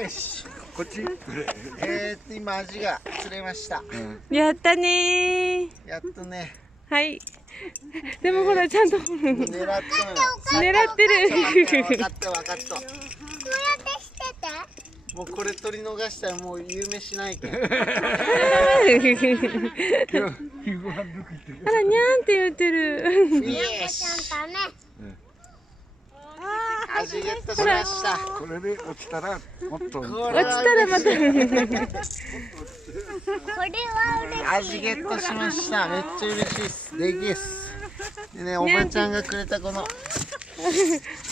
よし、こっち。今アジが釣れました。やったねやっとね。はい。でもほらちゃんと狙ってる。分かった。こうやってしてて。もうこれ取り逃したらもう夕飯ないけん。あらにゃんって言ってる。よし。アジゲットしました。これで落ちたらもっと。落ちたらまた。これはアジゲットしました。めっちゃ嬉しいです。でけえっす。でね、おばちゃんがくれたこの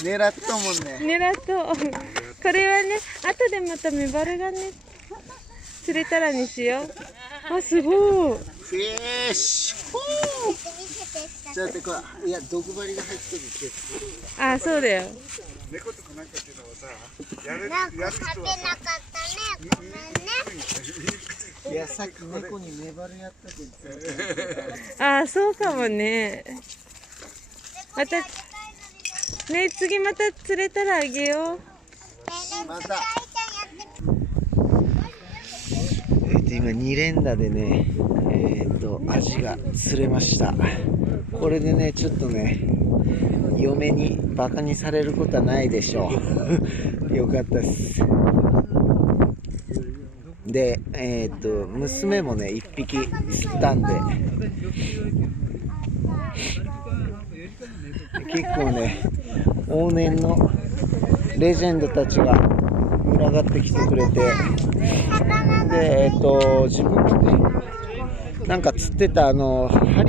狙っともんね。狙っと。これはね、後でまたメバルがね釣れたらにしよう。あ、すごい。フィッシュ。ちょっとこれ、いや、毒針が入ってるって。あ、そうだよ。猫とかなんかっていうのはさ、なんか食べなかったね。ごめんね。いや、さっき猫にメバルやったけど。あ、そうかもね。またね、次また釣れたらあげよう。また。今2連打でね、アジが釣れました。これでね、ちょっとね、嫁にバカにされることはないでしょう。よかったです。で、娘もね、1匹釣ったんで、結構ね、往年のレジェンドたちが群がってきてくれて、で、自分もね、なんか釣ってた針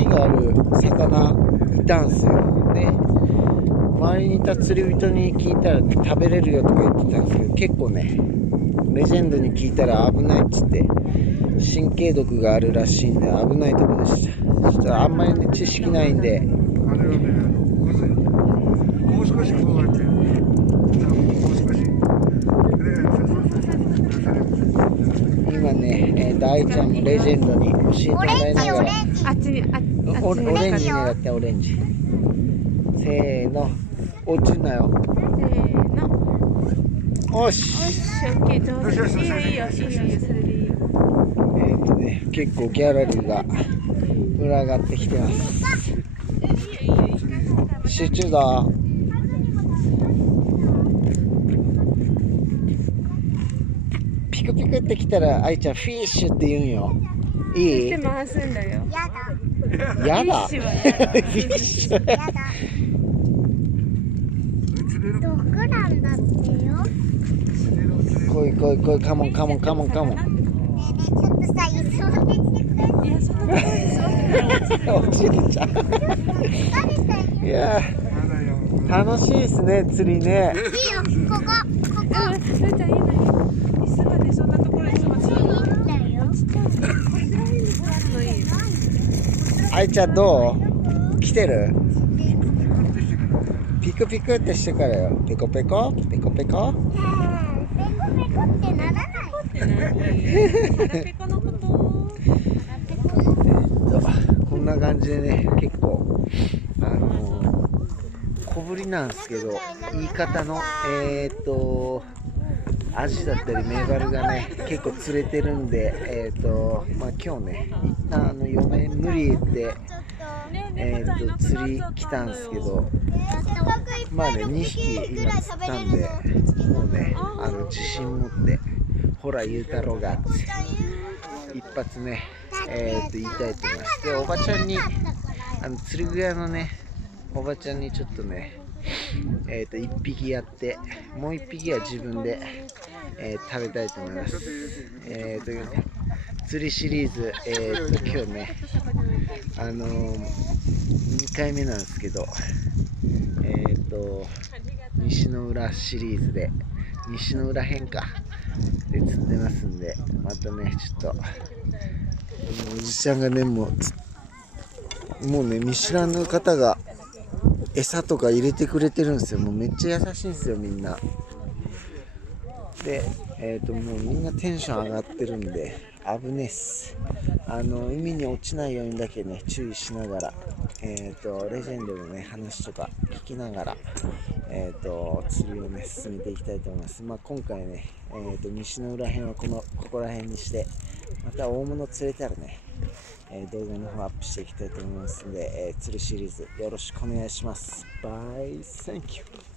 がある魚いたんすよ。で、周りにいた釣り人に聞いたら、ね、食べれるよとか言ってたんですけど、結構ね、レジェンドに聞いたら危ないっつって、神経毒があるらしいんで危ないとこでした。そしたらあんまりね、知識ないんで、あれをね、もう少しこうやって、もう少し。今ね、愛ちゃんもレジェンドに教えてもらいながら、あっちに、オレンジ狙ってオレンジ。せーの、落ちるなよ。せーの。おし。オッケー、上手。いいよ、いいよ、それでいいよ。ね、結構ギャラリーが群がってきてます。集中だ。ピクピクってきたら愛ちゃんフィッシュって言うんよ。いい？回すんだよ。やだ。フィッフィッシュ。やだ。毒なんだってよ。来い来い来い、カモンカモンカモンカモン。ねえねえ、ちょっとさ、椅子を持ってきてくれる？いや、そんなところに座ってない。落ちるじゃん。いや楽しいですね、釣りね。いいよ、ここ。さっちゃんいいのよ。椅子までそんなところに座ってない。いいんだよ。愛ちゃんどう？来てる？ピクピクってしてからよ。ペコペコペコペコ。ペコペコってならない。ペコのこと。こんな感じでね、結構小ぶりなんですけど、言い方のアジだったりメバルがね結構釣れてるんで、まあ今日ね一旦嫁無理言って釣り来たんですけど、まあね2匹今釣ったんで、もうね自信持ってほら言うたろうがって一発ね言いたいと思います。でおばちゃんに釣り具屋のねおばちゃんにちょっとね1匹やって、もう1匹は自分で、食べたいと思います。釣りシリーズ、今日ね2回目なんですけど、西の浦シリーズで西の浦編かで釣ってますんで、またねちょっとおじちゃんがねもうね見知らぬ方が餌とか入れてくれてるんですよ。もうめっちゃ優しいんですよみんなで。もうみんなテンション上がってるんで危ねえっす。海に落ちないようにだけね注意しながらレジェンドのね話とか聞きながら、釣りをね進めていきたいと思います。今回ね、西の浦編はここら辺にして、また大物釣れたらね、動画の方アップしていきたいと思いますので、釣りシリーズよろしくお願いします。バイ、サンキュー。